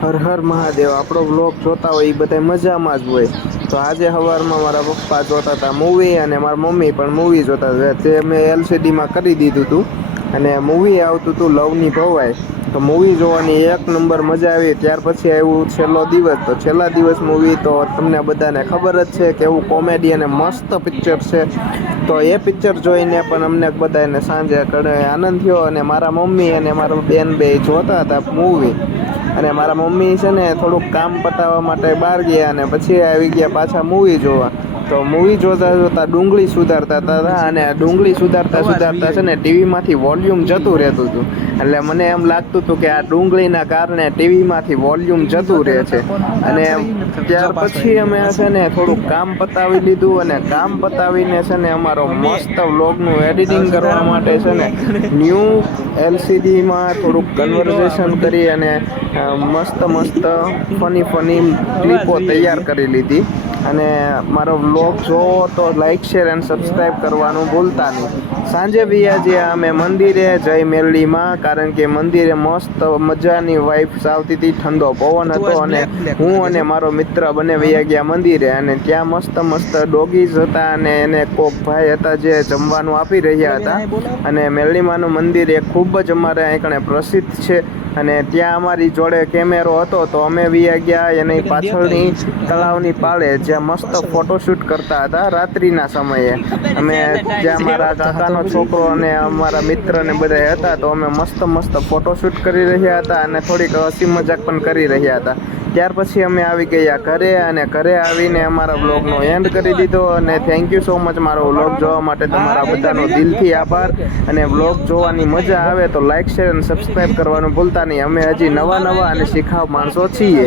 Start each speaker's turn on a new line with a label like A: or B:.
A: હર હર મહાદેવ. આપણો બ્લોગ જોતા હોય એ બધા મજામાં જ હોય. તો આજે સવારમાં મારા પપ્પા જોતા હતા મૂવી અને મારા મમ્મી પણ મૂવી જોતા હતા. તે મેં એલસીડીમાં કરી દીધું હતું અને મૂવી આવતું હતું લવની ભવાઈ. તો મૂવી જોવાની એક નંબર મજા આવી. ત્યાર પછી આવ્યું છેલ્લો દિવસ. તો છેલ્લા દિવસ મૂવી તો તમને બધાને ખબર જ છે કે એવું કોમેડી અને મસ્ત પિક્ચર છે. તો એ પિક્ચર જોઈને પણ અમને બધાને સાંજે આનંદ થયો અને મારા મમ્મી અને મારા બેન બે જોતા હતા મૂવી અને મારા મમ્મી છે ને થોડુંક કામ પતાવવા માટે બહાર ગયા અને પછી આવી ગયા પાછા મૂવી જોવા. તો મૂવી જોતા જોતા ડુંગળી સુધારતા હતા અને ડુંગળી સુધારતા સુધારતા છે ને ટીવીમાંથી વોલ્યુમ જતું રહેતું હતું. એટલે મને એમ લાગતું હતું કે આ ડુંગળીના કારણે ટીવીમાંથી વોલ્યુમ જતું રહે છે. અને ત્યાર પછી અમે છે ને થોડુંક કામ પતાવી લીધું અને કામ પતાવીને છે ને અમારો મસ્ત વ્લોગનું એડિટિંગ કરવા માટે છે ને ન્યૂ એલસીડીમાં થોડુંક કન્વર્ઝેશન કરી અને મસ્ત મસ્ત ફની ફની ક્લિપો તૈયાર કરી લીધી. અને મારો વ્લોગ જોવો તો લાઈક શેર એન્ડ સબસ્ક્રાઈબ કરવાનું ભૂલતા નહીં. સાંજે જે અમે મંદિરે જય મેરડીમાં કારણ કે મંદિરે મસ્ત મજાની વાઇફ આવતી હતી ઠંડો પવન હતો અને હું અને મારો મિત્ર બંને વૈયા ગયા મંદિરે અને ત્યાં મસ્ત મસ્ત ડોગીઝ હતા અને એને કોક ભાઈ હતા જે જમવાનું આપી રહ્યા હતા. અને મેરડીમાનું મંદિર એ ખૂબ જ અમારે અહીં પ્રસિદ્ધ છે અને ત્યાં અમારી જોડે કેમેરો હતો તો અમે વી ગયા એની પાછળની તળાવની પાળે જ્યાં મસ્ત ફોટોશૂટ કરતા હતા રાત્રિના સમયે. અમે જ્યાં મારા કાકાનો છોકરો અને અમારા મિત્ર ને બધા હતા, તો અમે મસ્ત મસ્ત ફોટોશૂટ કરી રહ્યા હતા અને થોડીક હસી મજાક પણ કરી રહ્યા હતા. ત્યાર પછી અમે આવી ગયા ઘરે અને ઘરે આવીને અમારા બ્લોગનો એન્ડ કરી દીધો અને થેન્ક યુ સો મચ મારો વ્લોગ જોવા માટે તમારા બધાનો દિલથી આભાર. અને વ્લોગ જોવાની મજા આવે તો લાઇક શેર અને સબસ્ક્રાઈબ કરવાનું ભૂલતા નહીં. અમે હજી નવા નવા અને શીખાવ માણસો છીએ.